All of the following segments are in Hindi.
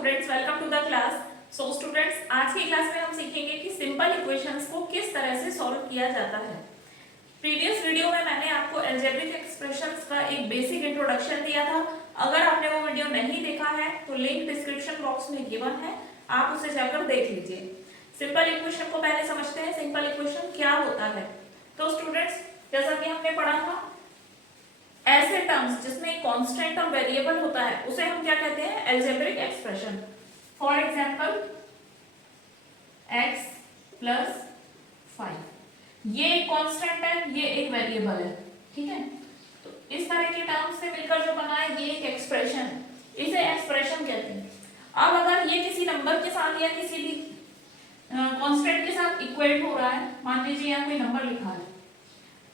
Students, welcome to the class. So students, आज की क्लास में हम सीखेंगे कि सिंपल इक्वेशंस को किस तरह से सॉल्व किया जाता है। प्रीवियस वीडियो में मैंने आपको अलजेब्रिक एक्सप्रेशंस का एक बेसिक इंट्रोडक्शन दिया था। अगर आपने वो वीडियो नहीं देखा है तो लिंक डिस्क्रिप्शन बॉक्स में गिवन है, आप उसे जाकर देख लीजिए। सिंपल इक्वेशन को पहले समझते हैं, सिंपल इक्वेशन क्या होता है। तो स्टूडेंट्स, जैसा कि हमने पढ़ा था, ऐसे टर्म्स जिसमें कांस्टेंट और वेरिएबल होता है उसे हम क्या कहते हैं? Algebraic expression. For example x plus 5, ये एक कांस्टेंट है, ये एक वेरिएबल है, ठीक है। तो इस तरह के टर्म्स से मिलकर जो बना है ये एक एक्सप्रेशन है, इसे एक्सप्रेशन कहते हैं। अब अगर ये किसी नंबर के साथ या किसी भी कांस्टेंट के साथ इक्वेट हो रहा है, मान लीजिए यहाँ कोई नंबर लिखा है,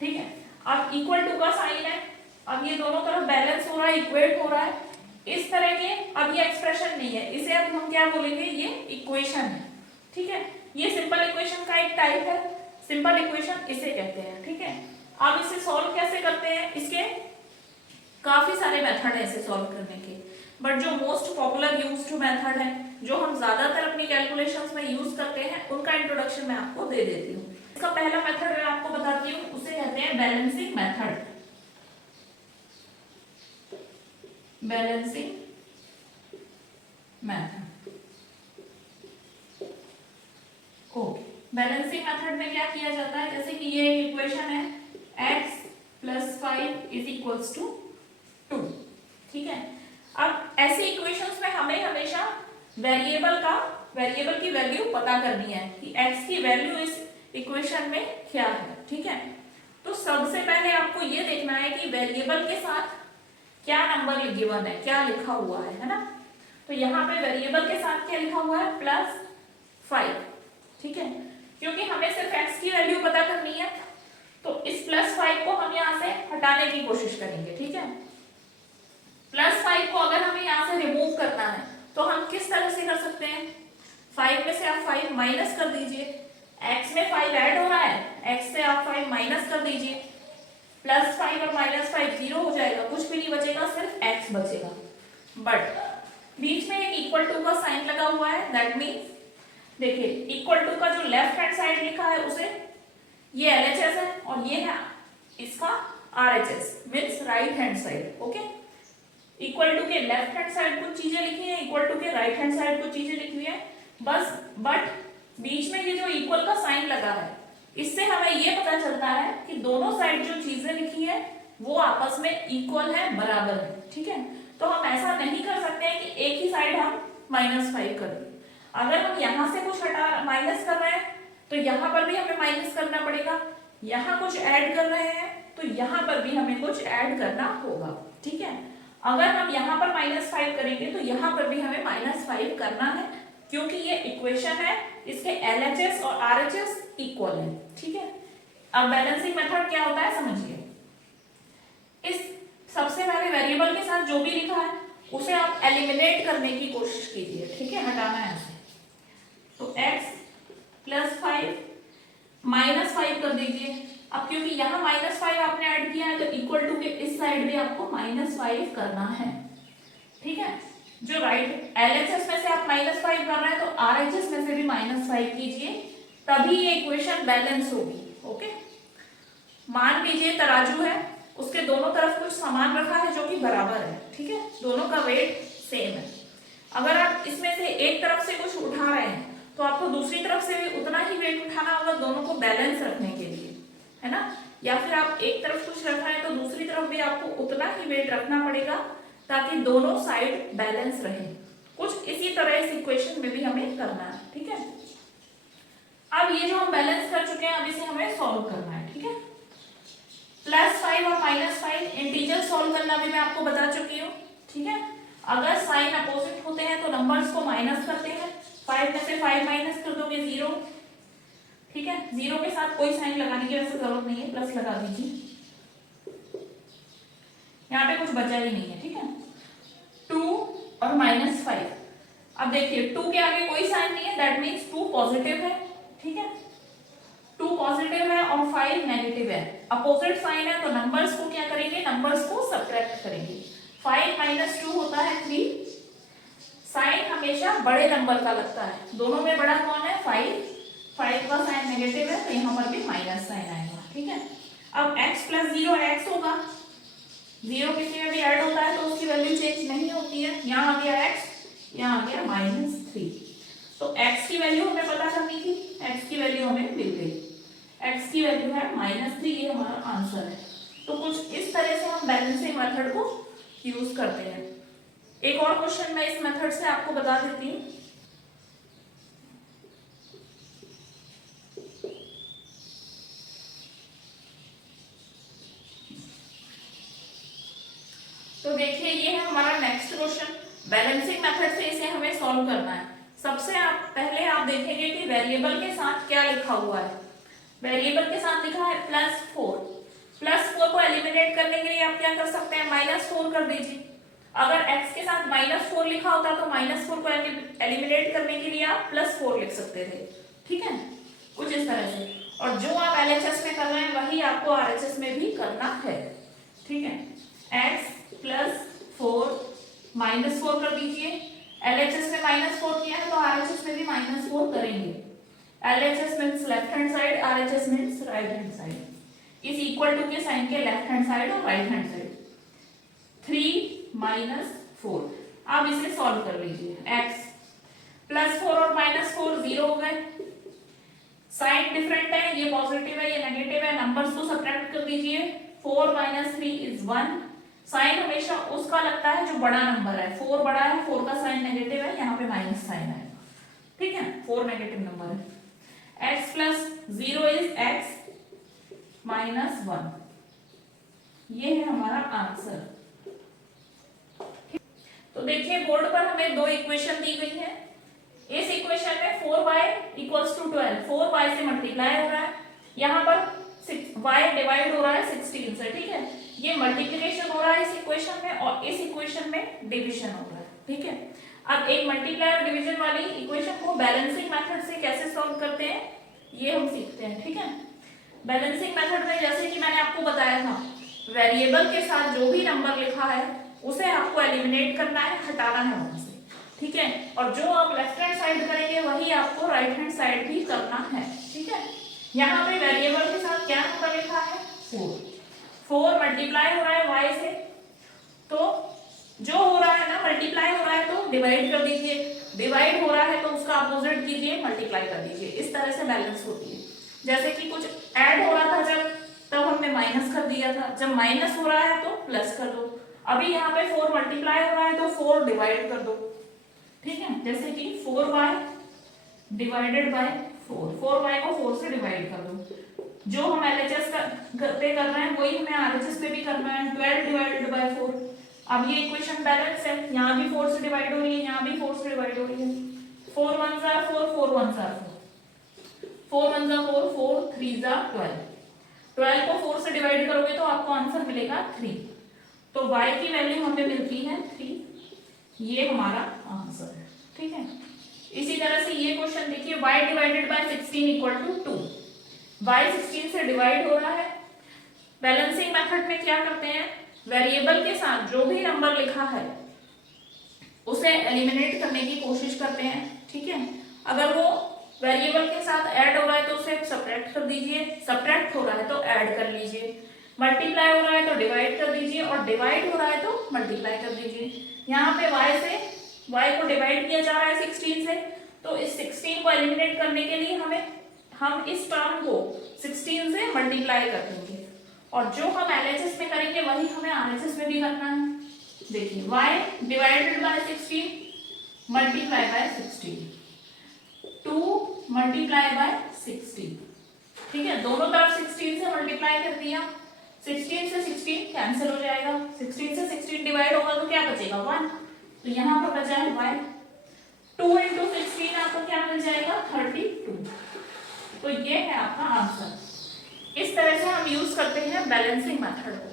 ठीक है। अब इक्वल टू का साइन है, अब ये दोनों तरफ बैलेंस हो रहा है, इक्वेट हो रहा है, इस तरह के। अब ये एक्सप्रेशन नहीं है, इसे अब हम क्या बोलेंगे? ये इक्वेशन है, ठीक है। ये सिंपल इक्वेशन का एक टाइप है, सिंपल इक्वेशन इसे कहते हैं, ठीक है। अब इसे सॉल्व कैसे करते हैं? इसके काफी सारे मेथड है इसे सॉल्व करने के, बट जो मोस्ट पॉपुलर यूज्ड मेथड है, जो हम ज्यादातर अपनी कैलकुलेशंस में यूज करते हैं, उनका इंट्रोडक्शन मैं आपको दे देती हूँ। इसका पहला मेथड मैं आपको बताती हूँ, उसे कहते हैं balancing method. Balancing method. Okay, balancing method में क्या किया जाता है? जैसे कि ये एक इक्वेशन है, x plus 5 is equals to 2, ठीक है। अब ऐसे इक्वेशंस में हमें हमेशा वेरिएबल की वैल्यू पता करनी है कि x की वैल्यू इस इक्वेशन में क्या है, ठीक है। तो सबसे पहले आपको ये देखना है कि वेरिएबल के साथ क्या नंबर गिवन है, क्या लिखा हुआ है ना। तो यहाँ पे वेरिएबल के साथ क्या लिखा हुआ है? प्लस 5, ठीक है। क्योंकि हमें सिर्फ x की वैल्यू पता करनी है, तो इस प्लस 5 को हम यहाँ से हटाने की कोशिश करेंगे, ठीक है। प्लस 5 को अगर हमें यहाँ से रिमूव करना है तो हम किस तरह से कर सकते हैं? 5 में से आप 5 माइनस कर दीजिए, x में 5 ऐड हो रहा है, x से आप 5 माइनस कर दीजिए, प्लस 5 और माइनस 5 जीरो हो जाएगा, कुछ भी नहीं बचेगा, सिर्फ x बचेगा। बट बीच में एक इक्वल टू का साइन लगा हुआ है, दैट मीन्स देखिए इक्वल टू का जो लेफ्ट हैंड साइड लिखा है उसे ये LHS है और ये है इसका RHS, means right hand side, okay. Equal to के लेफ्ट हैंड साइड कुछ चीजें लिखी है, इक्वल टू के राइट हैंड साइड कुछ चीजें लिखी हुई है, बस। बट बीच में ये जो इक्वल का साइन लगा है, इससे हमें ये पता चलता है कि दोनों साइड जो चीजें लिखी है वो आपस में इक्वल है, बराबर है, ठीक है। तो हम ऐसा नहीं कर सकते हैं कि एक ही साइड हम -5 कर दें। अगर हम यहाँ से कुछ हटा माइनस कर रहे हैं तो यहाँ पर भी हमें माइनस करना पड़ेगा, यहाँ कुछ ऐड कर रहे हैं तो यहाँ पर भी हमें कुछ ऐड करना होगा, ठीक है। अगर हम यहाँ पर -5 करेंगे तो यहाँ पर भी हमें -5 करना है, क्योंकि ये इक्वेशन है, इसके LHS और RHS इक्वल है, ठीक है। अब बैलेंसिंग मेथड क्या होता है समझिए। इस सबसे पहले वेरिएबल के साथ जो भी लिखा है उसे आप एलिमिनेट करने की कोशिश कीजिए, ठीक है, हटाना है ऐसे। तो x प्लस 5 -5 कर दीजिए। अब क्योंकि यहाँ -5 आपने ऐड किया है तो इक्वल टू के इस साइड भी आपको -5 करना है, ठीक है। जो राइट LHS में से आप -5 कर रहे हैं तो RHS में से भी -5 कीजिए, तभी ये इक्वेशन बैलेंस होगी, ओके। मान लीजिए तराजू है, उसके दोनों तरफ कुछ सामान रखा है जो कि बराबर है, ठीक है, दोनों का वेट सेम है। अगर आप इसमें से एक तरफ से कुछ उठा रहे हैं तो आपको दूसरी तरफ से भी उतना ही वेट उठाना होगा, दोनों को बैलेंस रखने के लिए, है ना। या फिर आप एक तरफ कुछ रख रहे हैं तो दूसरी तरफ भी आपको उतना ही वेट रखना पड़ेगा, ताकि दोनों साइड बैलेंस रहे। कुछ इसी तरह इस इक्वेशन में भी हमें करना है, ठीक है। अब ये जो हम बैलेंस कर चुके हैं, अब इसे हमें सॉल्व करना है, ठीक है। +5 और -5 इंटीजर सॉल्व करना भी मैं आपको बता चुकी हूँ, ठीक है। अगर साइन अपोजिट होते हैं तो नंबर्स को माइनस करते हैं, 5 में से 5 माइनस कर दोगे 0, ठीक है। 0 के साथ कोई साइन लगाने की वैसे जरूरत नहीं है, प्लस लगा दीजिए, यहाँ पे कुछ बचा ही नहीं है, ठीक है। 2 और -5, अब देखिए 2 के आगे कोई साइन नहीं है, दैट मीन्स 2 पॉजिटिव है, ठीक है। 2 पॉजिटिव है और 5 नेगेटिव है, अपोजिट साइन है, तो नंबर्स को क्या करेंगे? नंबर्स को सब्ट्रैक्ट करेंगे। 5 - 2 होता है 3, साइन हमें हमेशा बड़े नंबर का लगता है, दोनों में बड़ा कौन है 5, 5 का साइन नेगेटिव है तो यहाँ पर भी माइनस साइन आएगा, ठीक है। अब x प्लस 0 x होगा, 0 किसी में भी ऐड होता है तो उसकी वैल्यू चेंज नहीं होती है, यहाँ आ गया x, यहाँ आ गया -3, तो x की वैल्यू हमें पता करनी थी, x की वैल्यू हमें मिल गई, x की वैल्यू है -3, ये हमारा आंसर है। तो कुछ इस तरह से हम बैलेंसिंग मेथड को यूज करते हैं। एक और क्वेश्चन मैं इस मेथड से आपको बता देती हूँ। तो देखिए ये है हमारा नेक्स्ट क्वेश्चन, बैलेंसिंग मेथड से इसे हमें सॉल्व करना है। सबसे पहले आप देखेंगे कि वेरिएबल के साथ क्या लिखा हुआ है। वेरिएबल के साथ लिखा है +4, +4 को एलिमिनेट करने के लिए आप क्या कर सकते हैं, -4 कर दीजिए। अगर x के साथ -4 लिखा होता तो -4 को एलिमिनेट करने के लिए आप +4 लिख सकते थे, ठीक है, कुछ इस तरह से। और जो आप LHS में कर रहे हैं वही आपको RHS में भी करना है, ठीक है। x +4 -4 कर दीजिए, LHS में -4 किया है तो RHS में भी -4 करेंगे। LHS means left hand side, RHS means right hand side, is equal to के साइन के लेफ्ट हैंड साइड और राइट हैंड साइड। 3 -4, आप इसे सॉल्व कर लीजिए। x +4 और -4 0 हो गए, साइन डिफरेंट है, ये पॉजिटिव है ये नेगेटिव है, नंबर्स को सब्ट्रैक्ट कर दीजिए। 4 - 3 इज 1, साइन हमेशा उसका लगता है जो बड़ा नंबर है, 4 बड़ा है, 4 का साइन नेगेटिव है, यहाँ पे माइनस साइन है, ठीक है, 4 नेगेटिव नंबर है। x + 0 इज x -1, ये है हमारा आंसर। तो देखिए बोर्ड पर हमें दो इक्वेशन दी गई है। इस इक्वेशन में 4y = 12, 4y से मल्टीप्लाई हो रहा है, यहाँ पर y डिवाइड हो रहा है 16 से, ठीक है, ये मल्टीप्लिकेशन हो रहा है इस इक्वेशन में और इस इक्वेशन में डिवीजन हो रहा है, ठीक है। अब एक मल्टीप्लाई और डिवीजन वाली इक्वेशन को बैलेंसिंग मेथड से कैसे सॉल्व करते हैं ये हम सीखते हैं, ठीक है। बैलेंसिंग मेथड में जैसे कि मैंने आपको बताया था, वेरिएबल के साथ जो भी नंबर लिखा है उसे आपको एलिमिनेट करना है, हटाना है वहां से, ठीक है, और जो आप लेफ्ट हैंड साइड करेंगे वही आपको राइट हैंड साइड भी करना है, ठीक है। यहाँ पे वेरिएबल के साथ क्या नंबर लिखा है 4 मल्टीप्लाई हो रहा है y से, तो जो हो रहा है ना मल्टीप्लाई हो रहा है तो डिवाइड कर दीजिए, डिवाइड हो रहा है तो उसका अपोजिट कीजिए, मल्टीप्लाई कर दीजिए, इस तरह से बैलेंस होती है। जैसे कि कुछ ऐड हो रहा था जब, तब हमने माइनस कर दिया था, जब माइनस हो रहा है तो प्लस कर दो। अभी यहाँ पे 4 मल्टीप्लाई हो रहा है तो 4 डिवाइड कर दो, ठीक है, जैसे कि 4y डिवाइडेड बाय 4y को 4 से डिवाइड कर दो। जो हम LHS पे कर रहे हैं वही हमें RHS पे भी करना है, 12 डिवाइडेड बाय 4। अब ये इक्वेशन बैलेंस है, यहाँ भी 4 से डिवाइड हो रही है, यहाँ भी 4 से डिवाइड हो रही है। 4 1 ज़ा 4, 4 1 ज़ा 4, 4 1 ज़ा 4, 4 3 ज़ा 12, 12 को 4 से डिवाइड करोगे तो आपको आंसर मिलेगा 3। तो y की वैल्यू हमें मिलती है 3, ये हमारा आंसर है, ठीक है। इसी तरह से ये क्वेश्चन देखिए, y डिवाइडेड बाय 16 = 2, y 16 से डिवाइड हो रहा है। बैलेंसिंग मेथड में क्या करते हैं, वेरिएबल के साथ जो भी नंबर लिखा है उसे एलिमिनेट करने की कोशिश करते हैं, ठीक है। अगर वो वेरिएबल के साथ ऐड हो रहा है तो उसे सब्ट्रैक्ट कर दीजिए, सब्ट्रैक्ट हो रहा है तो ऐड कर लीजिए, मल्टीप्लाई हो रहा है तो डिवाइड कर दीजिए और डिवाइड हो रहा है तो मल्टीप्लाई कर दीजिए। यहाँ पे y को डिवाइड किया जा रहा है 16 से, तो इस 16 को एलिमिनेट करने के लिए हम इस टर्म को 16 से मल्टीप्लाई कर देंगे और जो हम LHS में करेंगे वही हमें RHS में भी करना है। देखिए y divided by 16 multiply by 16, 2 multiply by 16, ठीक है, दोनों तरफ 16 से मल्टीप्लाई कर दिया, 16 से 16 कैंसिल हो जाएगा, 16 से 16 डिवाइड होगा तो क्या बचेगा 1, तो यहाँ पर बचा है y, 2 × 16 आपको क्या मिल जाएगा 32, तो ये है आपका आंसर। इस तरह से हम यूज करते हैं बैलेंसिंग मेथड को,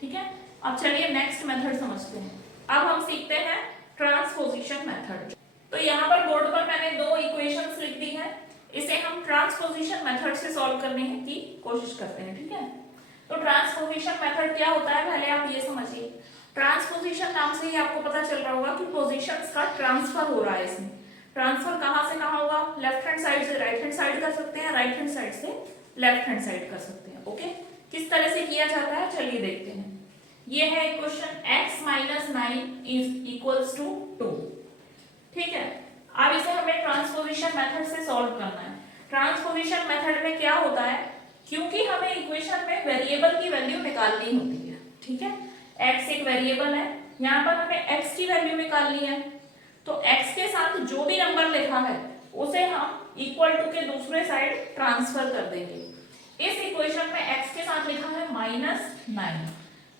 ठीक है। अब चलिए नेक्स्ट मेथड समझते हैं। अब हम सीखते हैं ट्रांसपोजिशन मेथड। तो यहाँ पर बोर्ड पर मैंने दो इक्वेशंस लिख दी है, इसे हम ट्रांसपोजिशन मेथड से सॉल्व करने की कोशिश करते हैं, ठीक है। तो ट्रांसपोजिशन मेथड क्या होता है पहले आप ये समझिए। ट्रांसपोजिशन नाम से ही आपको पता चल रहा होगा कि पोजीशंस का ट्रांसफर हो रहा है इसमें। ट्रांसफर कहां से कहां होगा? लेफ्ट हैंड साइड से राइट हैंड साइड कर सकते हैं, राइट हैंड साइड से लेफ्ट हैंड साइड कर सकते हैं। ओके, किस तरह से किया जाता है चलिए देखते हैं। ये है equation x minus 9 is equals to 2। ठीक है, अब इसे हमें ट्रांसपोजिशन मेथड से सॉल्व करना है। ट्रांसपोजिशन मेथड में क्या होता है, क्योंकि हमें इक्वेशन में वेरिएबल की वैल्यू निकालनी होती है। ठीक है, x एक वेरिएबल है, यहाँ पर हमें x की वैल्यू निकालनी है, तो x के साथ जो भी नंबर लिखा है उसे हम इक्वल टू के दूसरे साइड ट्रांसफर कर देंगे। इस इक्वेशन में x के साथ लिखा है -9,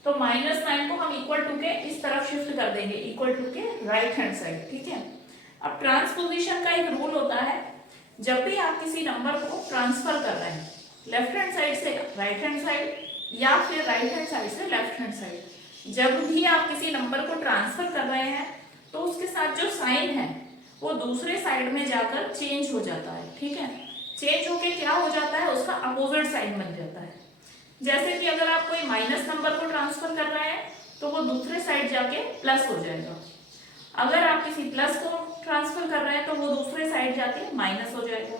तो -9 को हम इक्वल टू के इस तरफ शिफ्ट कर देंगे, इक्वल टू के राइट हैंड साइड। ठीक है, अब ट्रांसपोजिशन का एक रूल होता है, जब भी आप किसी नंबर को ट्रांसफर कर रहे हैं लेफ्ट हैंड साइड से राइट हैंड साइड या फिर राइट हैंड साइड से लेफ्ट हैंड साइड, जब भी आप किसी नंबर को ट्रांसफर कर रहे हैं तो उसके साथ जो साइन है वो दूसरे साइड में जाकर चेंज हो जाता है। ठीक है, चेंज होके क्या हो जाता है, उसका अपोजिट साइन बन जाता है। जैसे कि अगर आप कोई माइनस नंबर को ट्रांसफर कर रहे हैं तो वो दूसरे साइड जाके प्लस हो जाएगा। अगर आप किसी प्लस को ट्रांसफर कर रहे हैं तो वो दूसरे साइड जाके माइनस हो जाएगा।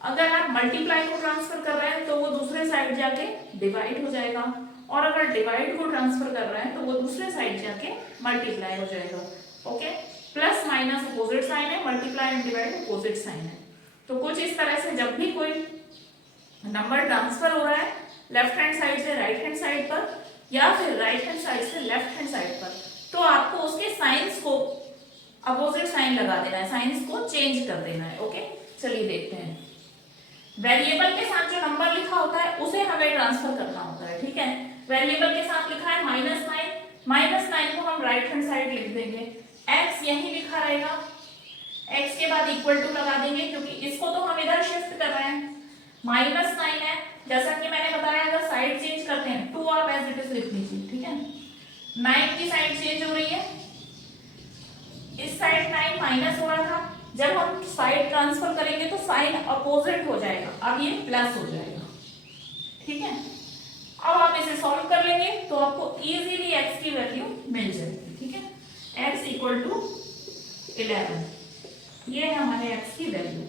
अगर आप मल्टीप्लाई को ट्रांसफर कर रहे हैं तो वो दूसरे साइड जाके डिवाइड हो जाएगा, और अगर डिवाइड को ट्रांसफर कर रहे हैं तो वो दूसरे साइड जाके मल्टीप्लाई हो जाएगा। Okay, plus minus opposite sign है, multiply and divide opposite sign है। तो कुछ इस तरह से जब भी कोई नंबर ट्रांसफर हो रहा है लेफ्ट हैंड साइड से राइट हैंड साइड पर या फिर राइट हैंड साइड से लेफ्ट हैंड साइड पर, तो आपको उसके साइंस को अपोजिट साइन लगा देना है, साइंस को चेंज कर देना है। ओके, चलिए देखते हैं। वेरिएबल के साथ जो नंबर लिखा होता है उसे हमें ट्रांसफर करना होता है। ठीक है, वेरिएबल के साथ लिखा है -9 को हम राइट हैंड साइड लिख देंगे, x यही लिखा रहेगा, x के बाद इक्वल टू लगा देंगे क्योंकि इसको तो हम इधर शिफ्ट कर रहे हैं। -9 है, जैसा कि मैंने बताया अगर साइड चेंज करते हैं 2 आप एज इट इज लिख लीजिए। ठीक है, 9 की साइड चेंज हो रही है, इस साइड 9 माइनस हो रहा था, जब हम साइड ट्रांसफर करेंगे तो साइन अपोजिट हो जाएगा, अब ये प्लस हो जाएगा। ठीक है, अब आप इसे सॉल्व कर लेंगे तो आपको इजीली x की वैल्यू मिल जाएगी। ठीक है, x इक्वल टू 11, ये है हमारे x की वैल्यू।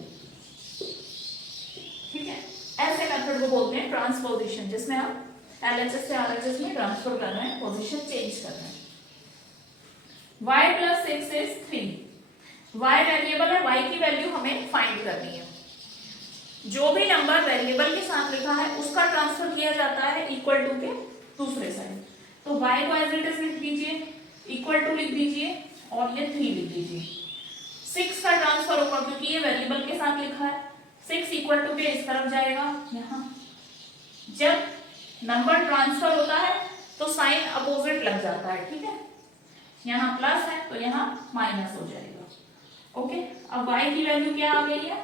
ठीक है, ऐसे मेथड को बोलते हैं ट्रांसपोजिशन, जिसमें हम LHS से RHS में ट्रांसफर कर रहे हैं, पोजीशन चेंज कर रहे हैं। y plus 6 is 3, y variable है, y की वैल्यू हमें फाइंड करनी है। जो भी नंबर वेरिएबल के साथ लिखा है उसका ट्रांसफर किया जाता है इक्वल टू के दूसरे साइड, तो y को एज इट इज लिख दीजिए, इक्वल टू लिख दीजिए और ये 3 लिख दीजिए। 6 का ट्रांसफर होगा क्योंकि ये वेरिएबल के साथ लिखा है, 6 इक्वल टू के इस तरफ जाएगा। यहाँ जब नंबर ट्रांसफर होता है तो साइन अपोजिट लग जाता है। ठीक है, यहाँ प्लस है तो यहाँ माइनस हो जाएगा। ओके, अब y की वैल्यू क्या आ गई है,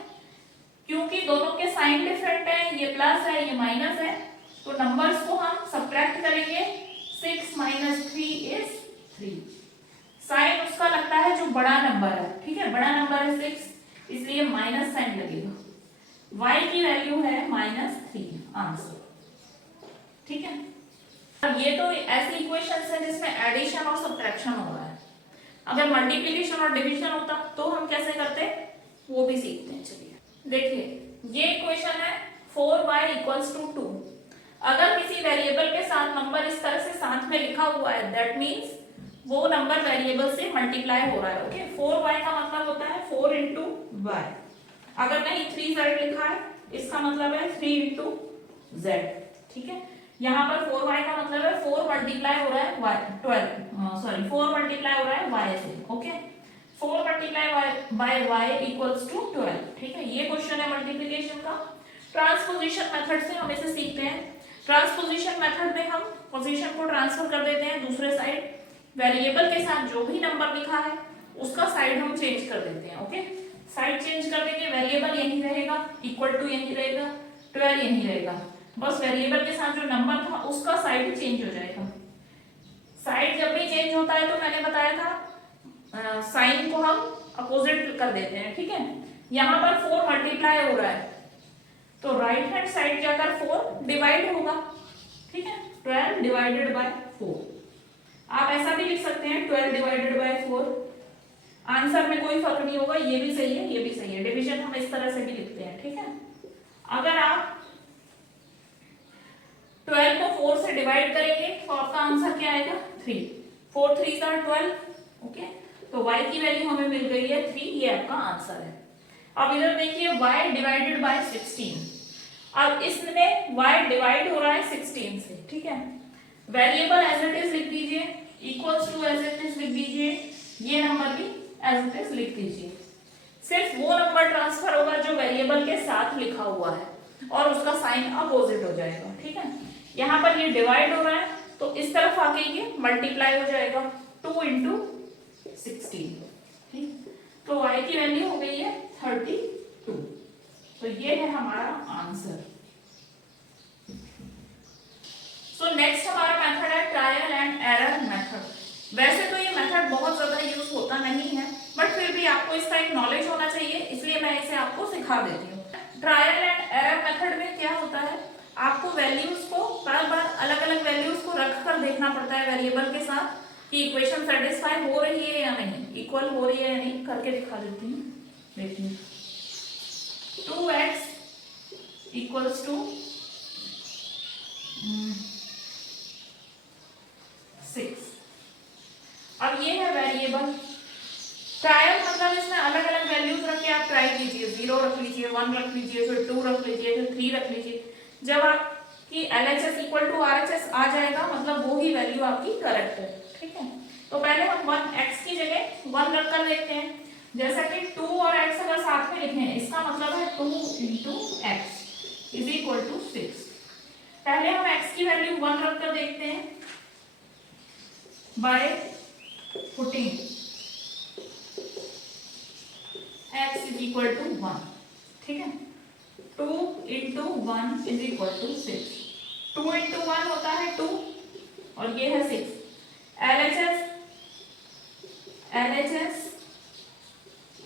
क्योंकि दोनों के साइन डिफरेंट है, ये प्लस है ये माइनस है, तो नंबर्स को हम सब्ट्रैक्ट करेंगे। 6 माइनस 3 इज 3, साइन उसका लगता है जो बड़ा नंबर है। ठीक है, बड़ा नंबर है 6, इसलिए माइनस साइन लगेगा। y की वैल्यू है -3 आंसर। ठीक है, अब ये तो ऐसी इक्वेशंस है जिसमें एडिशन और सब्ट्रैक्शन हो रहा है। अगर मल्टीप्लिकेशन और डिवीजन होता तो हम कैसे करते वो भी सीखते हैं। चलिए देखिए, ये इक्वेशन है 4y = 2। अगर किसी वेरिएबल के साथ नंबर इस तरह से साथ में लिखा हुआ है दैट मींस वो नंबर वेरिएबल से मल्टीप्लाई हो रहा है। ओके, 4y का मतलब होता है 4 × y। अगर कहीं 3z लिखा है इसका मतलब है 3 × z। ठीक है, यहाँ पर 4y का मतलब है 4 मल्टीप्लाई हो रहा है y 4 मल्टीप्लाई हो रहा है y से। Okay, 4 multiply by y = 12। ठीक है, ये क्वेश्चन है मल्टीप्लिकेशन का। ट्रांसपोजिशन मेथड से हम इसे सीखते हैं। ट्रांसपोजिशन मेथड में हम पोजीशन को ट्रांसफर कर देते हैं दूसरे साइड, वेरिएबल के साथ जो भी नंबर लिखा है उसका साइड हम चेंज कर देते हैं। ओके, साइड चेंज कर देंगे, वेरिएबल यही रहेगा, इक्वल टू यही रहेगा, 12 यही रहेगा, बस वेरिएबल के साथ जो नंबर था उसका साइड चेंज हो जाएगा। साइड जब भी चेंज होता है तो मैंने बताया था साइन को हम अपोजिट कर देते हैं। ठीक है, यहाँ पर 4 मल्टीप्लाई हो रहा है तो राइट हैंड साइड जाकर 4 डिवाइड होगा। ठीक है, 12 डिवाइडेड बाय 4, आप ऐसा भी लिख सकते हैं 12 डिवाइडेड बाय 4। आंसर में कोई फर्क नहीं होगा, ये भी सही है ये भी सही है। डिवीजन हम इस तरह से भी लिखते हैं, ठीक है। अगर आप 12 को 4 से डिवाइड करेंगे तो आपका आंसर क्या आएगा 3। 4 3 are 12, ओके। तो y की वैल्यू हमें मिल गई है 3, ये आपका आंसर है। अब इधर देखिए y डिवाइडेड बाय 16। अब इसमें y डिवाइड हो रहा है 16 से, ठीक है। वेरिएबल एज इट इज लिख दीजिए, equals to as it is लिख दीजिए, ये नंबर भी एज इट इज लिख दीजिए। सिर्फ वो नंबर ट्रांसफर होगा जो वेरिएबल के साथ लिखा हुआ है और उसका साइन अपोजिट हो जाएगा, ठीक है। यहाँ पर ये डिवाइड हो रहा है तो इस तरफ आके ये मल्टीप्लाई हो जाएगा 2 into 16, ठीक। तो y की वैल्यू हो गई है 32। तो ये है हमारा आंसर। सो नेक्स्ट हमारा मेथड है ट्रायल एंड एरर मेथड। वैसे तो ये मेथड बहुत ज्यादा यूज होता नहीं है, बट फिर भी आपको इसका एक नॉलेज होना चाहिए, इसलिए मैं इसे आपको सिखा देती हूँ। ट्रायल एंड एरर मेथड में क्या होता है, आपको वैल्यूज को बार बार अलग अलग वैल्यूज को रख कर देखना पड़ता है वेरिएबल के साथ कि इक्वेशन सेटिस्फाई हो रही है या नहीं, इक्वल हो रही है या नहीं। करके दिखा देती हूँ, देखिए 2x इक्वल्स टू 6। अब ये है वेरिएबल। ट्रायल मतलब इसमें अलग अलग वैल्यूज रख के आप ट्राई कीजिए, 0 रख लीजिए, 1 रख लीजिए, फिर 2 रख लीजिए, फिर 3 रख लीजिए। जब आपकी LHS इक्वल टू RHS आ जाएगा मतलब वो ही वैल्यू आपकी करेक्ट है, ठीक है। तो पहले हम 1x की जगह 1 रख कर देखते हैं। जैसा कि 2 और x अगर साथ में लिखे हैं, इसका मतलब है 2 into x is equal to 6। पहले हम x की वैल्यू 1 रख कर देखते हैं by putting x is equal to 1, ठीक है। 2 into 1 is equal to 6। 2 into 1 होता है 2 और ये है 6। LHS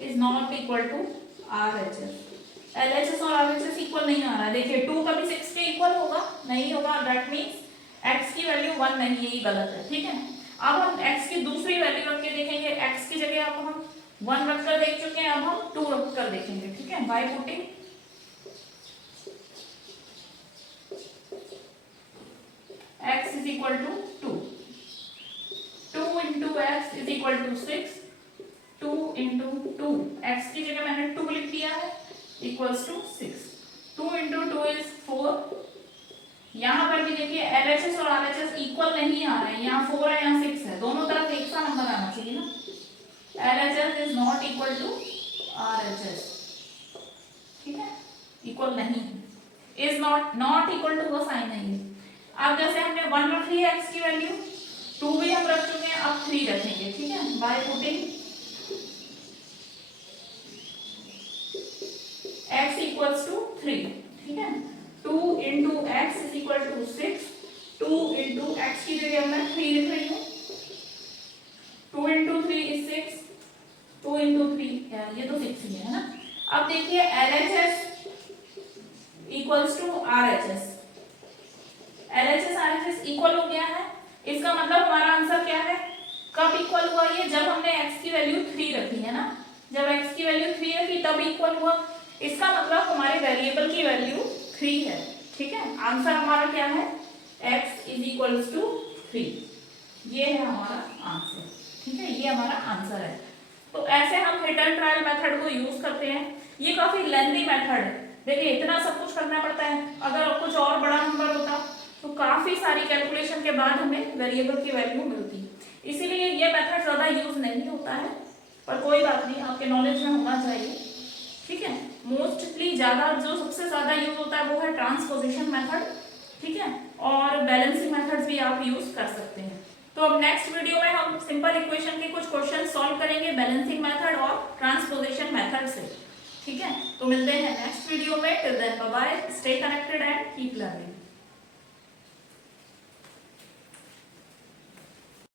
is not equal to RHS। LHS और RHS इक्वल नहीं आ रहा है, देखिए 2 कभी 6 के इक्वल होगा नहीं होगा, दैट मीन्स x की वैल्यू 1 नहीं है, ये गलत है, ठीक है। अब हम x की दूसरी वैल्यू रख के देखेंगे। x की जगह अब हम 1 रख कर देख चुके हैं, अब हम 2 रख कर देखेंगे, ठीक है। By putting x is equal to 2, 2 into x is equal to 6, 2 into 2, x की जगह मैंने 2 लिख दिया है, equals to 6, 2 into 2 is 4। यहाँ पर भी देखिए LHS और RHS इक्वल नहीं आ रहे हैं, यहाँ 4 है यहाँ 6 है, दोनों तरफ एक सा नंबर आना चाहिए ना। LHS is not equal to RHS, ठीक है, इक्वल नहीं है, is not equal to का साइन नहीं है। अब जैसे हमने 1 रख ली है x की वैल्यू, 2 भी हम रख चुके हैं, अब 3 रखेंगे, ठीक है। By putting x equals to 3, ठीक है। 2 into x is equal to 6, 2 into x की जगह मैं 3 लिख रही हूँ, 2 into 3 is 6, 2 into 3 यार ये तो 6 ही है ना। अब देखिए LHS equals to RHS, LHS RHS equal हो गया है, इसका मतलब हमारा आंसर क्या है, कब इक्वल हुआ ये, जब हमने x की वैल्यू 3 रखी है ना, जब x की वैल्यू 3 रखी तब इक्वल हुआ। इसका मतलब हमारे वेरिएबल की वैल्यू 3 है, ठीक है। आंसर हमारा क्या है, x इज इक्वल्स टू 3, ये है हमारा आंसर, ठीक है, ये हमारा आंसर है। तो ऐसे हम हिट एंड ट्रायल मेथड को यूज करते हैं। ये काफी लेंथी मेथड है, देखिए इतना सब कुछ करना पड़ता है। अगर कुछ और बड़ा नंबर होता तो काफी सारी कैलकुलेशन के बाद हमें वेरिएबल की वैल्यू मिलती, इसीलिए ये मेथड ज्यादा यूज नहीं होता है, पर कोई बात नहीं, आपके नॉलेज में होना चाहिए, ठीक है। मोस्टली ज्यादा जो सबसे ज्यादा यूज होता है वो है ट्रांसपोजिशन मेथड, ठीक है, और बैलेंसिंग मेथड्स भी आप यूज कर सकते हैं। तो अब नेक्स्ट वीडियो में हम सिंपल इक्वेशन के कुछ क्वेश्चन सॉल्व करेंगे बैलेंसिंग मेथड और ट्रांसपोजिशन मेथड से, ठीक है। तो मिलते हैं नेक्स्ट वीडियो में, till then bye bye, stay connected and keep learning.